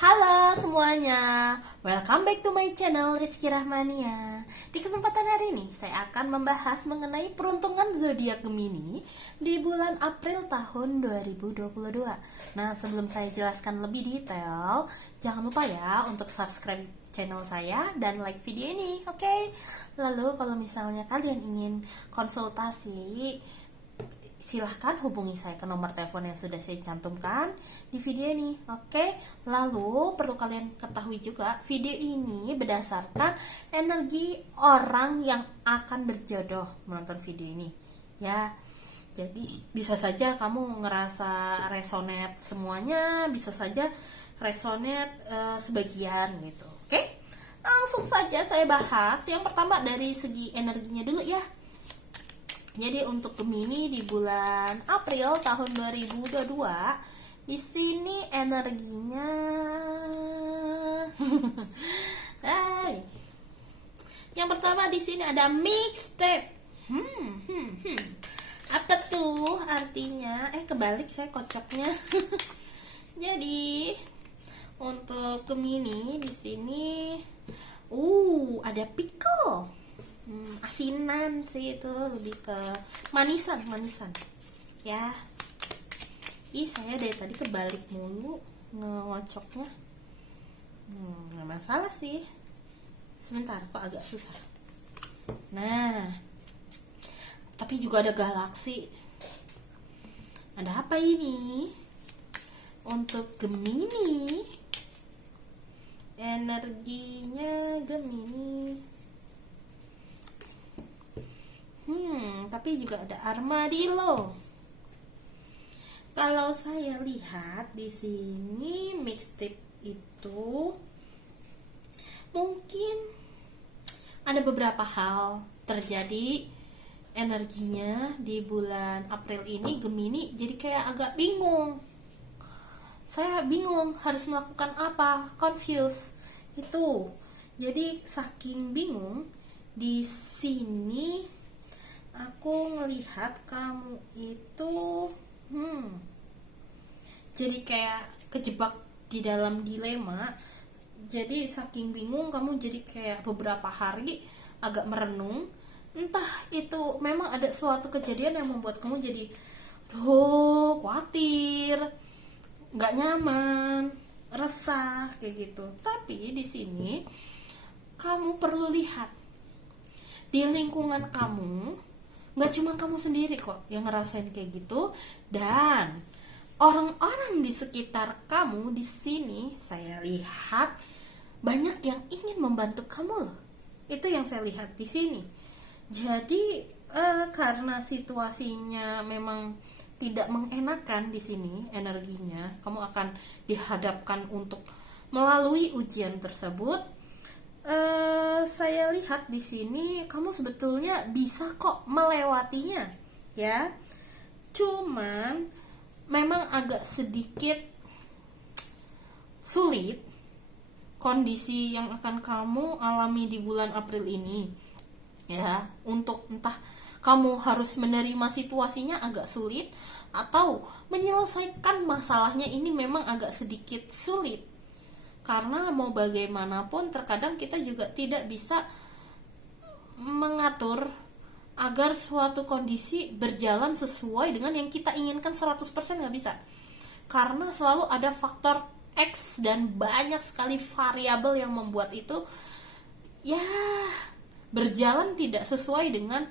Halo semuanya, welcome back to my channel Rizky Rahmania. Di kesempatan hari ini saya akan membahas mengenai peruntungan zodiak Gemini di bulan April tahun 2022. Nah, sebelum saya jelaskan lebih detail, jangan lupa ya untuk subscribe channel saya dan like video ini, oke? Lalu kalau misalnya kalian ingin konsultasi, silahkan hubungi saya ke nomor telepon yang sudah saya cantumkan di video ini. Oke, lalu perlu kalian ketahui juga, video ini berdasarkan energi orang yang akan berjodoh menonton video ini ya. Jadi bisa saja kamu ngerasa resonate semuanya, bisa saja resonate sebagian gitu. Oke, langsung saja saya bahas. Yang pertama dari segi energinya dulu ya. Jadi untuk Gemini di bulan April tahun 2022, di sini energinya Hai. Yang pertama di sini ada mixtape. Apa tuh artinya? Kebalik saya kocoknya. Jadi untuk Gemini di sini ada pickle. Asinan sih, itu lebih ke manisan ya. Saya dari tadi kebalik mulu ngocoknya. Nggak masalah sih, sebentar kok agak susah. Nah, tapi juga ada galaksi. Ada apa ini? Untuk Gemini, energinya Gemini. Tapi juga ada armadillo. Kalau saya lihat di sini mixtape itu mungkin ada beberapa hal terjadi energinya di bulan April ini. Gemini jadi kayak agak bingung. Saya bingung harus melakukan apa, confused itu. Jadi saking bingung di sini aku ngelihat kamu itu jadi kayak kejebak di dalam dilema. Jadi saking bingung kamu jadi kayak beberapa hari agak merenung. Entah itu memang ada suatu kejadian yang membuat kamu jadi khawatir, nggak nyaman, resah kayak gitu. Tapi di sini kamu perlu lihat di lingkungan kamu, nggak cuma kamu sendiri kok yang ngerasain kayak gitu, dan orang-orang di sekitar kamu di sini saya lihat banyak yang ingin membantu kamu loh. Itu yang saya lihat di sini. Jadi karena situasinya memang tidak mengenakan di sini energinya, kamu akan dihadapkan untuk melalui ujian tersebut. Saya lihat di sini kamu sebetulnya bisa kok melewatinya ya. Cuman memang agak sedikit sulit kondisi yang akan kamu alami di bulan April ini ya. Untuk entah kamu harus menerima situasinya agak sulit, atau menyelesaikan masalahnya ini memang agak sedikit sulit. Karena mau bagaimanapun terkadang kita juga tidak bisa mengatur agar suatu kondisi berjalan sesuai dengan yang kita inginkan 100%, nggak bisa. Karena selalu ada faktor X dan banyak sekali variabel yang membuat itu ya berjalan tidak sesuai dengan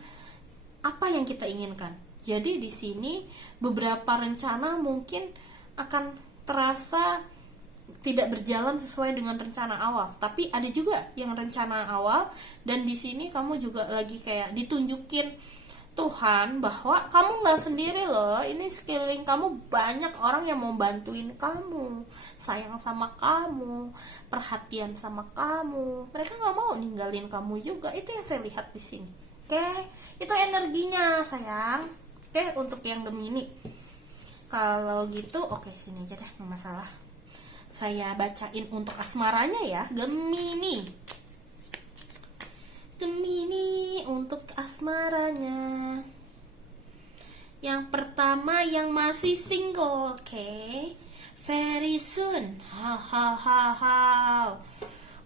apa yang kita inginkan. Jadi di sini beberapa rencana mungkin akan terasa tidak berjalan sesuai dengan rencana awal, tapi ada juga yang rencana awal, dan di sini kamu juga lagi kayak ditunjukin Tuhan bahwa kamu nggak sendiri loh. Ini sekeliling kamu banyak orang yang mau bantuin kamu, sayang sama kamu, perhatian sama kamu. Mereka nggak mau ninggalin kamu juga. Itu yang saya lihat di sini. Oke, itu energinya sayang. Oke, untuk yang Gemini. Kalau gitu, oke, sini aja deh, nggak masalah. Saya bacain untuk asmaranya ya, Gemini. Gemini untuk asmaranya. Yang pertama yang masih single, oke. very soon. Hahaha.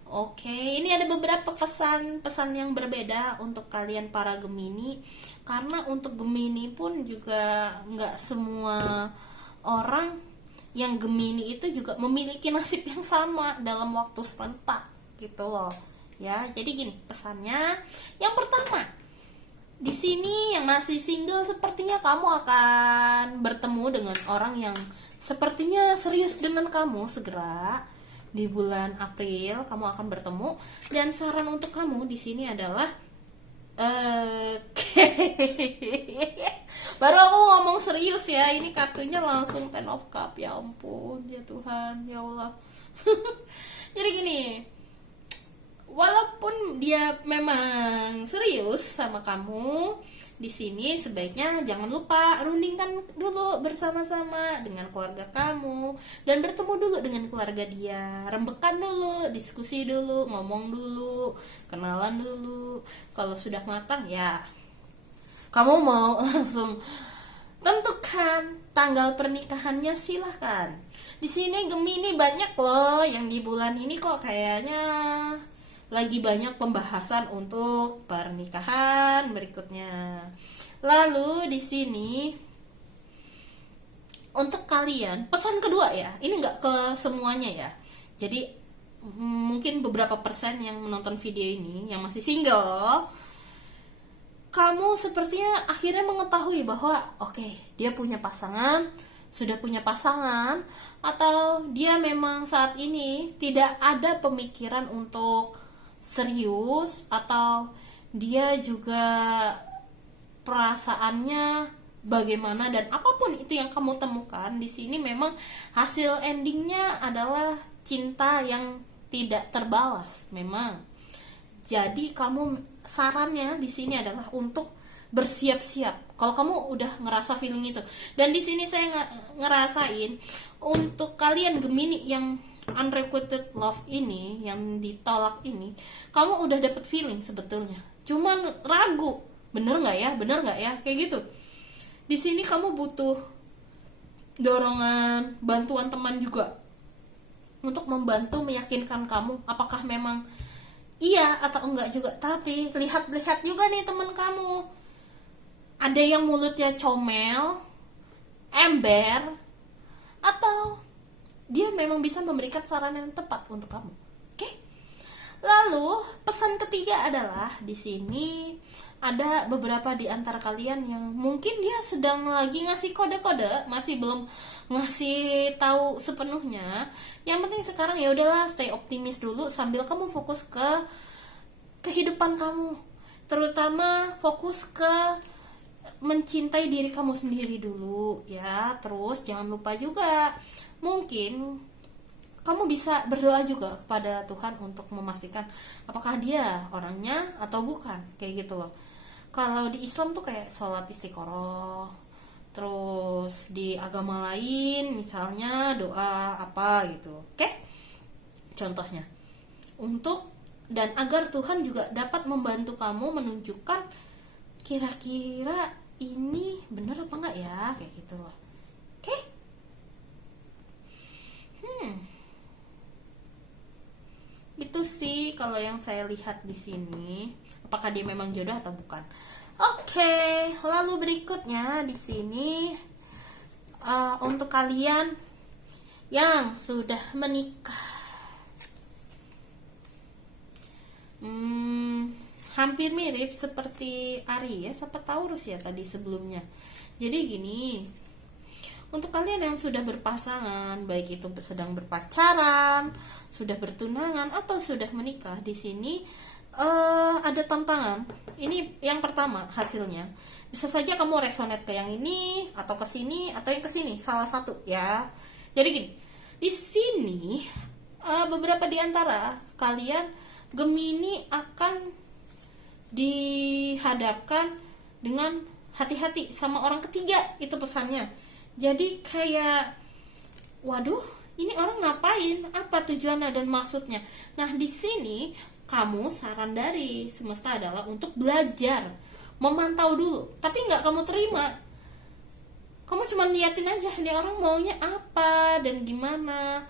Oke, ini ada beberapa pesan-pesan yang berbeda untuk kalian para Gemini. Karena untuk Gemini pun juga nggak semua orang yang Gemini itu juga memiliki nasib yang sama dalam waktu serentak gitu loh. Ya, jadi gini pesannya. Yang pertama, di sini yang masih single sepertinya kamu akan bertemu dengan orang yang sepertinya serius dengan kamu segera. Di bulan April kamu akan bertemu, dan saran untuk kamu di sini adalah baru aku ngomong serius ya, ini kartunya langsung Ten of Cup. Ya ampun, ya Tuhan, ya Allah. Jadi gini, walaupun dia memang serius sama kamu, di sini sebaiknya jangan lupa rundingkan dulu bersama-sama dengan keluarga kamu, dan bertemu dulu dengan keluarga dia, rembekan dulu, diskusi dulu, ngomong dulu, kenalan dulu. Kalau sudah matang ya kamu mau langsung tentukan tanggal pernikahannya, silahkan. Di sini Gemini banyak loh yang di bulan ini kok kayaknya lagi banyak pembahasan untuk pernikahan berikutnya. Lalu di sini untuk kalian pesan kedua ya, ini nggak ke semuanya ya. Jadi mungkin beberapa persen yang menonton video ini yang masih single, kamu sepertinya akhirnya mengetahui bahwa oke, dia punya pasangan, sudah punya pasangan, atau dia memang saat ini tidak ada pemikiran untuk serius, atau dia juga perasaannya bagaimana, dan apapun itu yang kamu temukan di sini memang hasil endingnya adalah cinta yang tidak terbalas memang. Jadi kamu, sarannya di sini adalah untuk bersiap-siap. Kalau kamu udah ngerasa feeling itu, dan di sini saya ngerasain untuk kalian Gemini yang unrequited love ini, yang ditolak ini, kamu udah dapet feeling sebetulnya, cuman ragu bener nggak ya kayak gitu. Di sini kamu butuh dorongan, bantuan teman juga untuk membantu meyakinkan kamu apakah memang iya atau enggak juga. Tapi lihat juga nih teman kamu, ada yang mulutnya comel, ember, atau dia memang bisa memberikan saran yang tepat untuk kamu. Oke? Lalu pesan ketiga adalah di sini ada beberapa di antara kalian yang mungkin dia sedang lagi ngasih kode-kode, masih belum ngasih tahu sepenuhnya. Yang penting sekarang ya udahlah, stay optimis dulu sambil kamu fokus ke kehidupan kamu. Terutama fokus ke mencintai diri kamu sendiri dulu ya. Terus jangan lupa juga, mungkin kamu bisa berdoa juga kepada Tuhan untuk memastikan apakah dia orangnya atau bukan, kayak gitu loh. Kalau di Islam tuh kayak sholat istiqoroh, terus di agama lain misalnya doa apa gitu, oke? Contohnya untuk, dan agar Tuhan juga dapat membantu kamu menunjukkan kira-kira ini bener apa enggak ya, kayak gitu loh. Oke? Itu sih kalau yang saya lihat di sini, apakah dia memang jodoh atau bukan. Oke, lalu berikutnya di sini untuk kalian yang sudah menikah, hampir mirip seperti Aries apa Taurus ya tadi sebelumnya. Jadi gini, untuk kalian yang sudah berpasangan, baik itu sedang berpacaran, sudah bertunangan, atau sudah menikah, di sini ada tantangan. Ini yang pertama hasilnya. Bisa saja kamu resonate ke yang ini, atau ke sini, atau yang ke sini, salah satu ya. Jadi gini, di sini beberapa di antara kalian Gemini akan dihadapkan dengan hati-hati sama orang ketiga, itu pesannya. Jadi kayak, waduh, ini orang ngapain? Apa tujuannya dan maksudnya? Nah, di sini kamu, saran dari semesta adalah untuk belajar, memantau dulu. Tapi nggak kamu terima Kamu cuma liatin aja nih orang maunya apa dan gimana,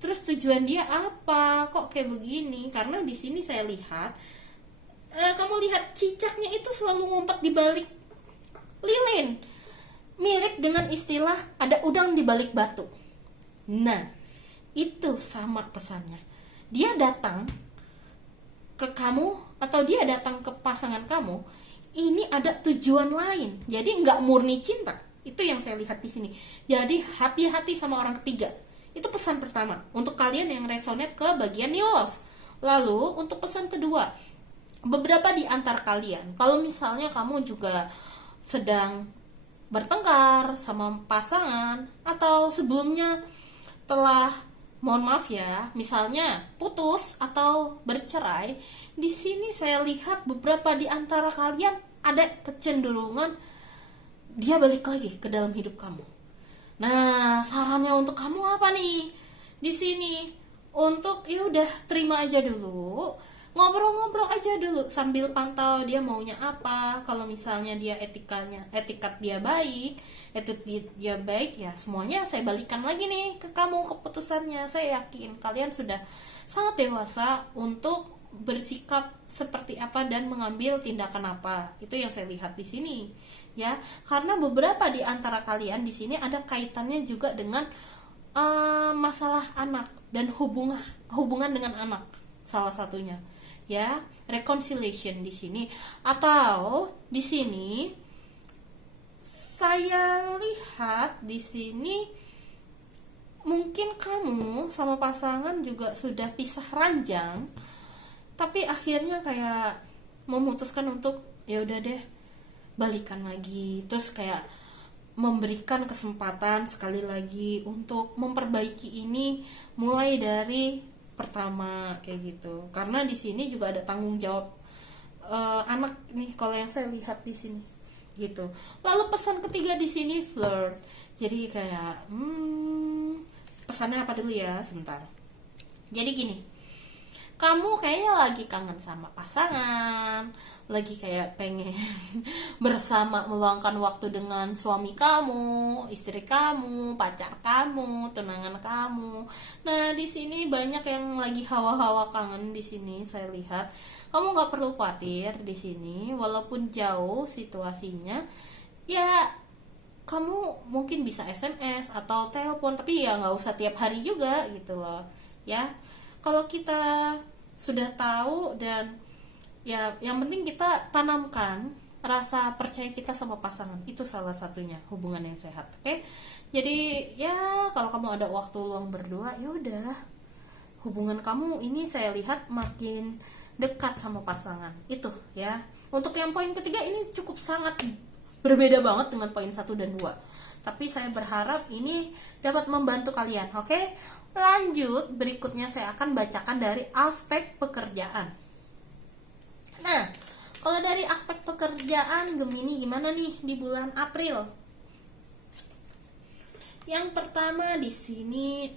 terus tujuan dia apa, kok kayak begini. Karena di sini saya lihat, kamu lihat cicaknya itu selalu ngumpet di balik lilin, mirip dengan istilah ada udang di balik batu. Nah, itu sama pesannya. Dia datang ke kamu atau dia datang ke pasangan kamu, ini ada tujuan lain. Jadi nggak murni cinta. Itu yang saya lihat di sini. Jadi hati-hati sama orang ketiga. Itu pesan pertama untuk kalian yang resonate ke bagian new love. Lalu untuk pesan kedua, beberapa di antara kalian, kalau misalnya kamu juga sedang bertengkar sama pasangan atau sebelumnya telah, mohon maaf ya, misalnya putus atau bercerai, di sini saya lihat beberapa di antara kalian ada kecenderungan dia balik lagi ke dalam hidup kamu. Nah, sarannya untuk kamu apa nih? Di sini untuk ya udah terima aja dulu, ngobrol-ngobrol aja dulu sambil pantau dia maunya apa. Kalau misalnya dia etikat dia baik, attitude dia baik, ya semuanya saya balikan lagi nih ke kamu keputusannya. Saya yakin kalian sudah sangat dewasa untuk bersikap seperti apa dan mengambil tindakan apa. Itu yang saya lihat di sini, ya. Karena beberapa di antara kalian di sini ada kaitannya juga dengan masalah anak dan hubungan dengan anak, salah satunya, ya, reconciliation di sini. Atau di sini saya lihat di sini mungkin kamu sama pasangan juga sudah pisah ranjang, tapi akhirnya kayak memutuskan untuk ya udah deh balikan lagi, terus kayak memberikan kesempatan sekali lagi untuk memperbaiki ini mulai dari pertama kayak gitu. Karena di sini juga ada tanggung jawab anak nih kalau yang saya lihat di sini gitu. Lalu pesan ketiga di sini flirt. Jadi kayak pesannya apa dulu ya, sebentar. Jadi gini, kamu kayaknya lagi kangen sama pasangan, lagi kayak pengen bersama meluangkan waktu dengan suami kamu, istri kamu, pacar kamu, tunangan kamu. Nah, di sini banyak yang lagi hawa-hawa kangen di sini saya lihat. Kamu nggak perlu khawatir di sini, walaupun jauh situasinya, ya kamu mungkin bisa SMS atau telepon, tapi ya nggak usah tiap hari juga gitu loh, ya. Kalau kita sudah tahu dan ya yang penting kita tanamkan rasa percaya kita sama pasangan, itu salah satunya hubungan yang sehat. Oke? Jadi ya kalau kamu ada waktu luang berdua, ya udah, hubungan kamu ini saya lihat makin dekat sama pasangan itu, ya. Untuk yang poin ketiga ini cukup sangat berbeda banget dengan poin 1 dan 2, tapi saya berharap ini dapat membantu kalian. Oke? Lanjut, berikutnya saya akan bacakan dari aspek pekerjaan. Nah, kalau dari aspek pekerjaan Gemini gimana nih di bulan April? Yang pertama di sini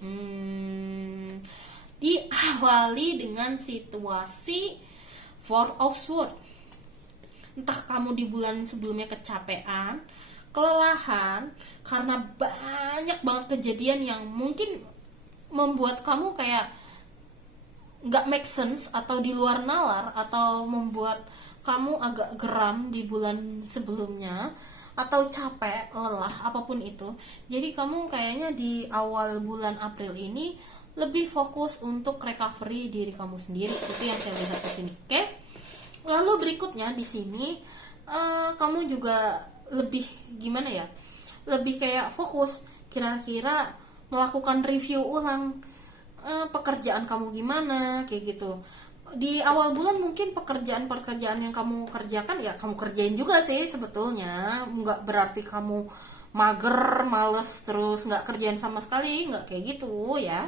diawali dengan situasi Four of Swords. Entah kamu di bulan sebelumnya kecapean, kelelahan, karena banyak banget kejadian yang mungkin membuat kamu kayak nggak make sense atau di luar nalar, atau membuat kamu agak geram di bulan sebelumnya, atau capek, lelah, apapun itu. Jadi kamu kayaknya di awal bulan April ini lebih fokus untuk recovery diri kamu sendiri. Itu yang saya lihat di sini. Oke? Lalu berikutnya di sini kamu juga lebih gimana ya? Lebih kayak fokus kira-kira melakukan review ulang pekerjaan kamu gimana kayak gitu. Di awal bulan mungkin pekerjaan yang kamu kerjakan ya kamu kerjain juga sih sebetulnya, nggak berarti kamu mager, males terus nggak kerjain sama sekali, nggak kayak gitu ya.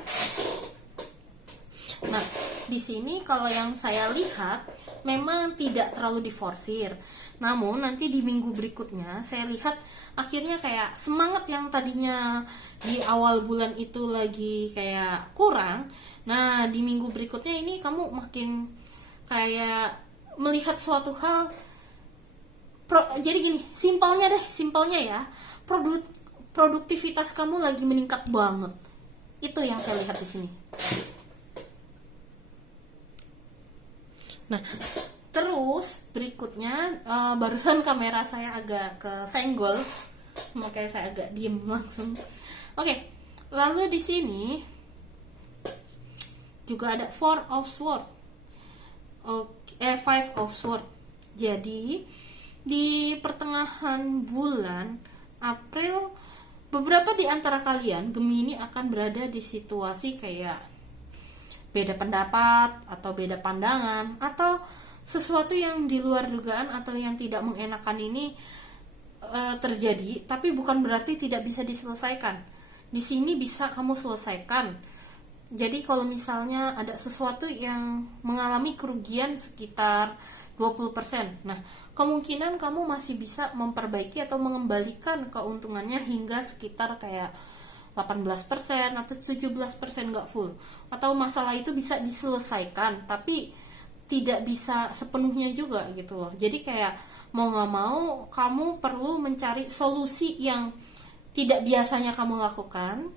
Nah, di sini kalau yang saya lihat memang tidak terlalu diforsir. Namun nanti di minggu berikutnya saya lihat akhirnya kayak semangat yang tadinya di awal bulan itu lagi kayak kurang. Nah, di minggu berikutnya ini kamu makin kayak melihat suatu hal. Jadi gini, simpelnya ya, produktivitas kamu lagi meningkat banget. Itu yang saya lihat di sini. Nah, terus berikutnya barusan kamera saya agak kesenggol, makanya saya agak diem langsung. Oke, lalu di sini juga ada Four of Swords. Five of Swords. Jadi di pertengahan bulan April, beberapa di antara kalian Gemini akan berada di situasi kayak beda pendapat atau beda pandangan atau sesuatu yang di luar dugaan atau yang tidak mengenakan ini terjadi, tapi bukan berarti tidak bisa diselesaikan. Di sini bisa kamu selesaikan. Jadi kalau misalnya ada sesuatu yang mengalami kerugian sekitar 20%, nah kemungkinan kamu masih bisa memperbaiki atau mengembalikan keuntungannya hingga sekitar kayak 18% atau 17% nggak full, atau masalah itu bisa diselesaikan tapi tidak bisa sepenuhnya juga gitu loh. Jadi kayak mau nggak mau kamu perlu mencari solusi yang tidak biasanya kamu lakukan,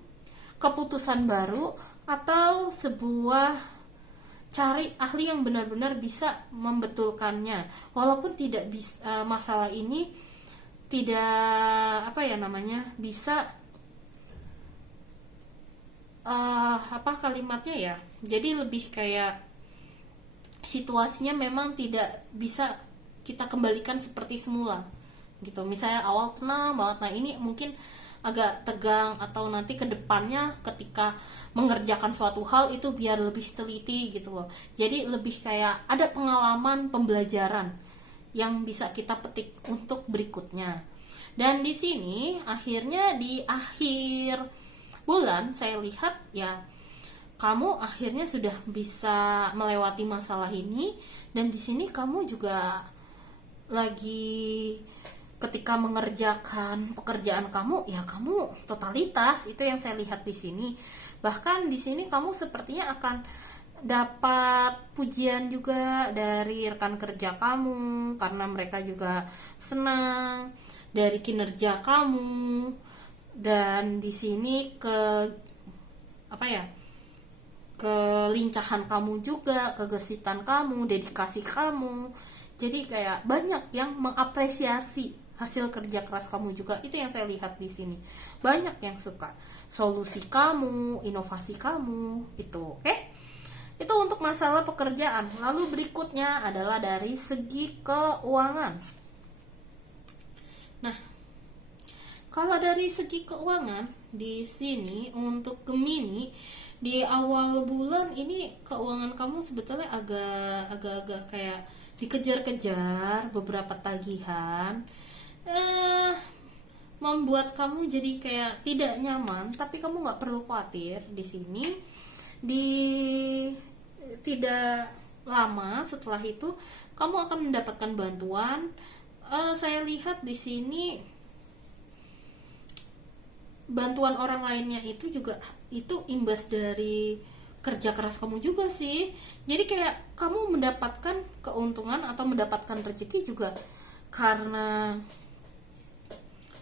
keputusan baru, atau sebuah cari ahli yang benar-benar bisa membetulkannya. Walaupun tidak bisa, masalah ini tidak bisa kalimatnya ya, jadi lebih kayak situasinya memang tidak bisa kita kembalikan seperti semula gitu. Misalnya awal tenang banget, nah ini mungkin agak tegang, atau nanti ke depannya ketika mengerjakan suatu hal itu biar lebih teliti gitu loh. Jadi lebih kayak ada pengalaman pembelajaran yang bisa kita petik untuk berikutnya. Dan di sini akhirnya di akhir bulan saya lihat ya kamu akhirnya sudah bisa melewati masalah ini, dan di sini kamu juga lagi ketika mengerjakan pekerjaan kamu ya kamu totalitas, itu yang saya lihat di sini. Bahkan di sini kamu sepertinya akan dapat pujian juga dari rekan kerja kamu karena mereka juga senang dari kinerja kamu. Dan di sini kelincahan kamu juga, kegesitan kamu, dedikasi kamu. Jadi kayak banyak yang mengapresiasi hasil kerja keras kamu juga. Itu yang saya lihat di sini. Banyak yang suka solusi kamu, inovasi kamu itu. Oke? Itu untuk masalah pekerjaan. Lalu berikutnya adalah dari segi keuangan. Nah, kalau dari segi keuangan di sini untuk Gemini di awal bulan ini keuangan kamu sebetulnya agak kayak dikejar-kejar beberapa tagihan, membuat kamu jadi kayak tidak nyaman. Tapi kamu nggak perlu khawatir di sini. Di tidak lama setelah itu kamu akan mendapatkan bantuan. Saya lihat di sini bantuan orang lainnya itu juga itu imbas dari kerja keras kamu juga sih. Jadi kayak kamu mendapatkan keuntungan atau mendapatkan rezeki juga karena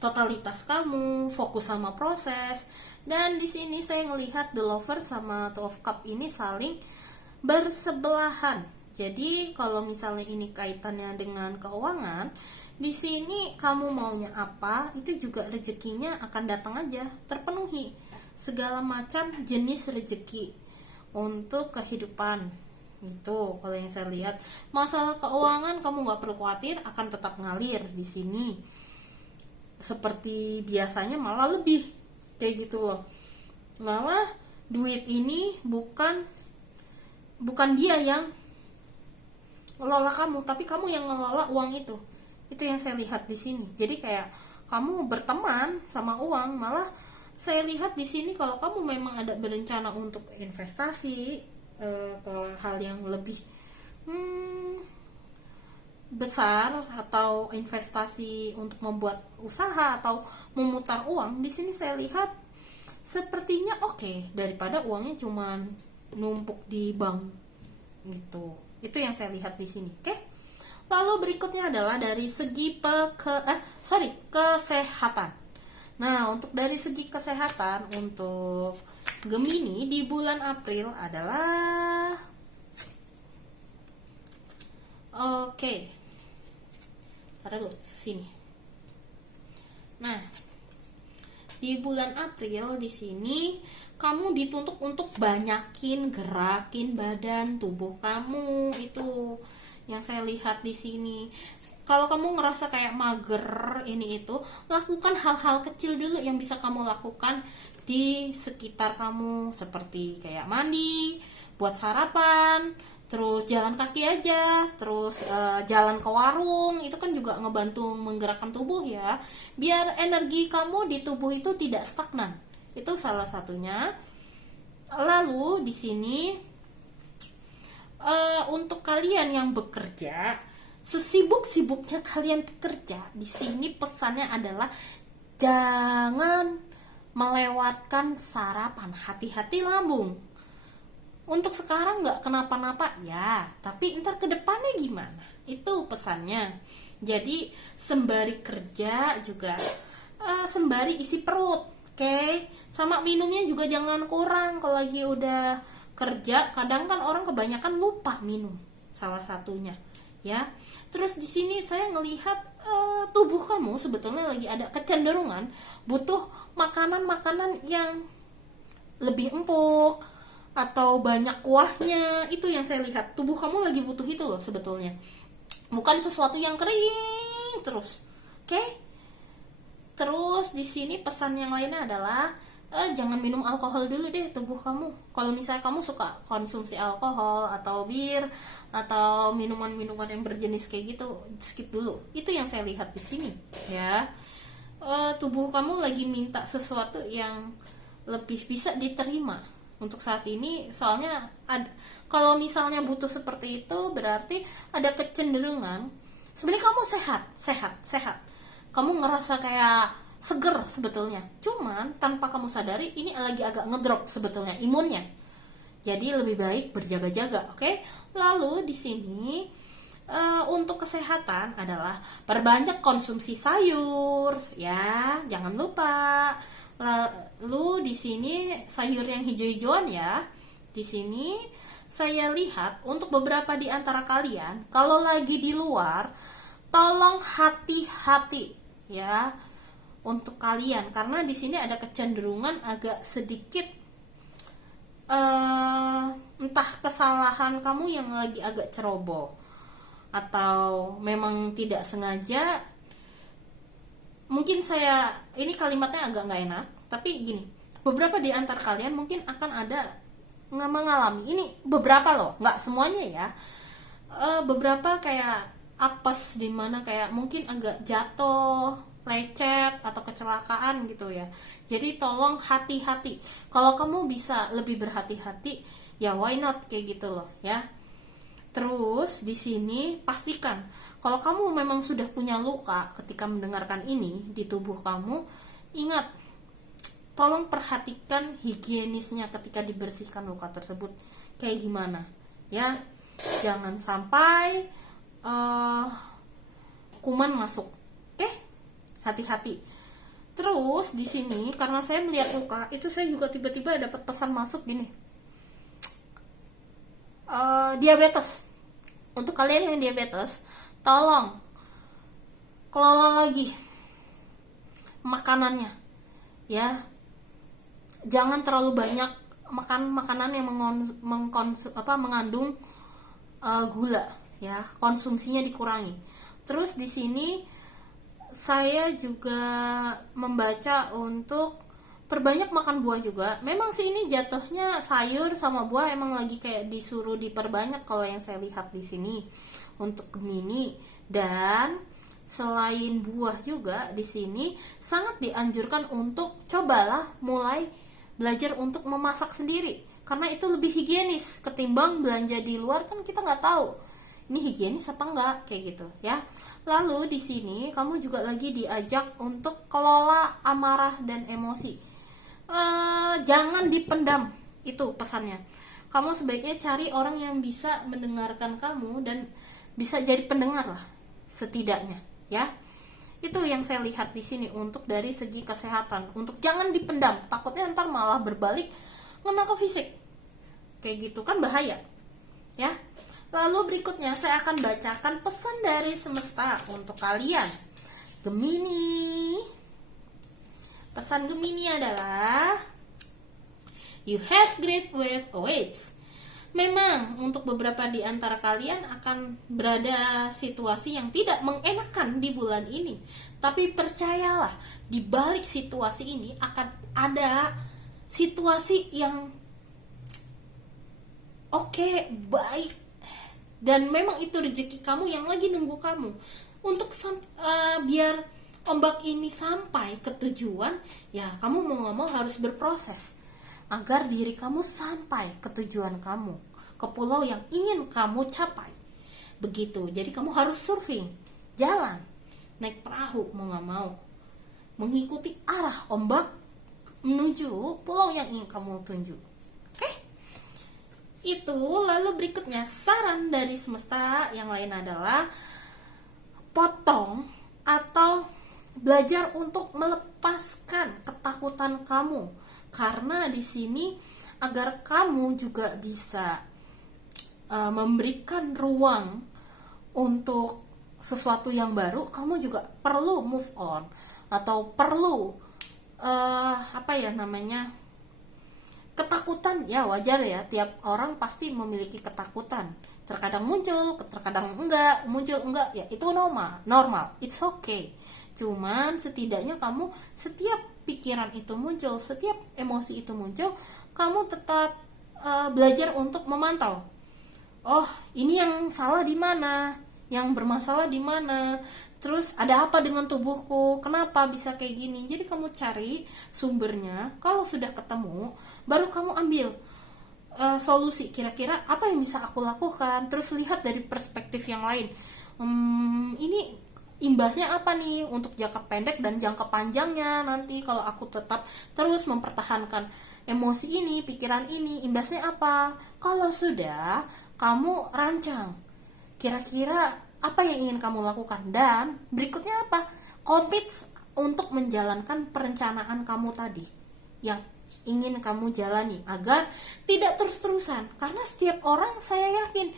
totalitas kamu fokus sama proses. Dan di sini saya ngelihat The Lover sama Two of Cup ini saling bersebelahan. Jadi kalau misalnya ini kaitannya dengan keuangan, di sini kamu maunya apa, itu juga rezekinya akan datang aja, terpenuhi segala macam jenis rezeki untuk kehidupan. Itu kalau yang saya lihat. Masalah keuangan kamu nggak perlu khawatir, akan tetap ngalir di sini. Seperti biasanya, malah lebih kayak gitu loh. Malah duit ini bukan dia yang ngelola kamu, tapi kamu yang ngelola uang itu. Itu yang saya lihat di sini. Jadi kayak kamu berteman sama uang. Malah saya lihat di sini kalau kamu memang ada berencana untuk investasi ke hal yang lebih besar, atau investasi untuk membuat usaha atau memutar uang, di sini saya lihat sepertinya oke, daripada uangnya cuma numpuk di bank gitu. Itu yang saya lihat di sini. Oke? Lalu berikutnya adalah dari segi kesehatan. Nah, untuk dari segi kesehatan untuk Gemini di bulan April adalah oke. Taruh dulu sini. Nah, di bulan April di sini kamu dituntut untuk banyakin gerakin badan tubuh kamu, itu yang saya lihat di sini. Kalau kamu ngerasa kayak mager ini itu, lakukan hal-hal kecil dulu yang bisa kamu lakukan di sekitar kamu, seperti kayak mandi, buat sarapan, terus jalan kaki aja, terus jalan ke warung, itu kan juga ngebantu menggerakkan tubuh ya, biar energi kamu di tubuh itu tidak stagnan. Itu salah satunya. Lalu di sini untuk kalian yang bekerja, sesibuk-sibuknya kalian bekerja, di sini pesannya adalah jangan melewatkan sarapan. Hati-hati lambung. Untuk sekarang nggak kenapa-napa ya, tapi ntar ke depannya gimana? Itu pesannya. Jadi sembari kerja juga sembari isi perut, oke? Sama minumnya juga jangan kurang kalau lagi udah kerja. Kadang kan orang kebanyakan lupa minum, salah satunya ya. Terus di sini saya ngelihat tubuh kamu sebetulnya lagi ada kecenderungan butuh makanan-makanan yang lebih empuk atau banyak kuahnya. Itu yang saya lihat, tubuh kamu lagi butuh itu loh sebetulnya, bukan sesuatu yang kering terus, oke? Terus di sini pesan yang lainnya adalah jangan minum alkohol dulu deh tubuh kamu. Kalau misalnya kamu suka konsumsi alkohol atau bir atau minuman-minuman yang berjenis kayak gitu, skip dulu. Itu yang saya lihat di sini ya. Tubuh kamu lagi minta sesuatu yang lebih bisa diterima untuk saat ini. Soalnya kalau misalnya butuh seperti itu berarti ada kecenderungan sebenarnya kamu sehat. Kamu ngerasa kayak seger sebetulnya, cuman tanpa kamu sadari ini lagi agak ngedrop sebetulnya imunnya. Jadi lebih baik berjaga-jaga, oke? Lalu di sini untuk kesehatan adalah perbanyak konsumsi sayur ya, jangan lupa. Lalu di sini sayur yang hijau-hijauan ya. Di sini saya lihat untuk beberapa di antara kalian kalau lagi di luar, tolong hati-hati ya untuk kalian, karena di sini ada kecenderungan agak sedikit entah kesalahan kamu yang lagi agak ceroboh atau memang tidak sengaja. Mungkin saya ini kalimatnya agak nggak enak, tapi gini, beberapa di antara kalian mungkin akan ada mengalami ini, beberapa loh, nggak semuanya ya, beberapa kayak apes, dimana kayak mungkin agak jatuh, lecet atau kecelakaan gitu ya. Jadi tolong hati-hati. Kalau kamu bisa lebih berhati-hati ya why not, kayak gitu loh ya. Terus di sini pastikan kalau kamu memang sudah punya luka ketika mendengarkan ini di tubuh kamu, ingat tolong perhatikan higienisnya ketika dibersihkan luka tersebut kayak gimana ya. Jangan sampai kuman masuk, oke? Hati-hati. Terus di sini karena saya melihat luka itu, saya juga tiba-tiba dapat pesan masuk gini, diabetes. Untuk kalian yang diabetes, tolong kelola lagi makanannya ya. Jangan terlalu banyak makan makanan yang mengandung gula ya, konsumsinya dikurangi. Terus di sini saya juga membaca untuk perbanyak makan buah juga. Memang sih ini jatuhnya sayur sama buah emang lagi kayak disuruh diperbanyak kalau yang saya lihat di sini untuk Gemini. Dan selain buah juga di sini sangat dianjurkan untuk cobalah mulai belajar untuk memasak sendiri, karena itu lebih higienis ketimbang belanja di luar. Kan kita nggak tahu ini higienis apa enggak, kayak gitu ya. Lalu di sini kamu juga lagi diajak untuk kelola amarah dan emosi. Jangan dipendam, itu pesannya. Kamu sebaiknya cari orang yang bisa mendengarkan kamu dan bisa jadi pendengar lah setidaknya ya. Itu yang saya lihat di sini untuk dari segi kesehatan. Untuk jangan dipendam, takutnya ntar malah berbalik ngena ke fisik. Kayak gitu kan bahaya. Ya. Lalu berikutnya saya akan bacakan pesan dari semesta untuk kalian. Gemini. Pesan Gemini adalah you have great wave awaits. Memang untuk beberapa di antara kalian akan berada situasi yang tidak mengenakan di bulan ini. Tapi percayalah, di balik situasi ini akan ada situasi yang oke, baik. Dan memang itu rezeki kamu yang lagi nunggu kamu. Untuk biar ombak ini sampai ke tujuan, ya kamu mau gak mau harus berproses agar diri kamu sampai ke tujuan kamu, ke pulau yang ingin kamu capai. Begitu. Jadi kamu harus surfing, jalan, naik perahu mau gak mau, mengikuti arah ombak menuju pulau yang ingin kamu tuju. Oke? Itu. Lalu berikutnya saran dari semesta yang lain adalah potong atau belajar untuk melepaskan ketakutan kamu. Karena di sini agar kamu juga bisa memberikan ruang untuk sesuatu yang baru, kamu juga perlu move on atau perlu ketakutan. Ya wajar ya, tiap orang pasti memiliki ketakutan. Terkadang muncul, terkadang enggak, ya itu normal, it's okay. Cuman setidaknya kamu setiap pikiran itu muncul, setiap emosi itu muncul, kamu tetap belajar untuk memantau. Oh, ini yang salah di mana? Yang bermasalah di mana? Terus ada apa dengan tubuhku? Kenapa bisa kayak gini? Jadi kamu cari sumbernya. Kalau sudah ketemu, baru kamu ambil solusi. Kira-kira apa yang bisa aku lakukan? Terus lihat dari perspektif yang lain. Ini imbasnya apa nih untuk jangka pendek dan jangka panjangnya nanti kalau aku tetap terus mempertahankan emosi ini, pikiran ini, imbasnya apa? Kalau sudah, kamu rancang kira-kira apa yang ingin kamu lakukan, dan berikutnya apa? Komplit untuk menjalankan perencanaan kamu tadi yang ingin kamu jalani agar tidak terus-terusan. Karena setiap orang, saya yakin,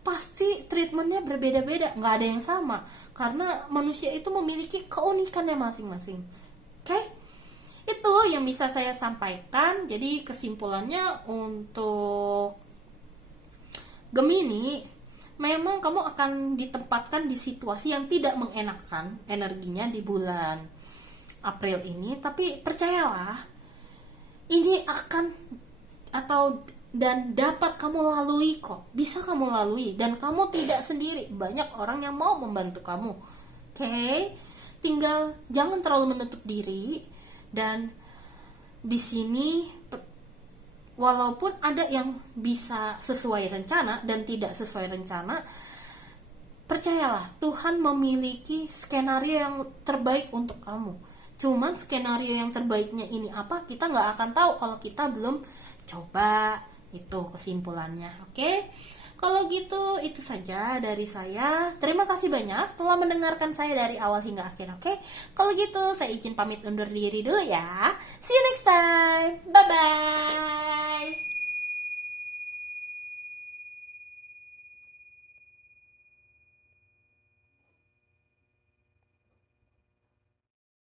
pasti treatmentnya berbeda-beda, nggak ada yang sama. Karena manusia itu memiliki keunikannya masing-masing. Oke? Itu yang bisa saya sampaikan. Jadi kesimpulannya untuk Gemini, memang kamu akan ditempatkan di situasi yang tidak mengenakan energinya di bulan April ini. Tapi percayalah, ini akan dan dapat kamu lalui kok. Bisa kamu lalui dan kamu tidak sendiri. Banyak orang yang mau membantu kamu. Oke? Tinggal jangan terlalu menutup diri. Dan di sini walaupun ada yang bisa sesuai rencana dan tidak sesuai rencana, percayalah Tuhan memiliki skenario yang terbaik untuk kamu. Cuman skenario yang terbaiknya ini apa, kita nggak akan tahu kalau kita belum coba. Itu kesimpulannya. Oke? Kalau gitu itu saja dari saya. Terima kasih banyak telah mendengarkan saya dari awal hingga akhir. Oke? Kalau gitu saya izin pamit undur diri dulu ya. See you next time. Bye bye.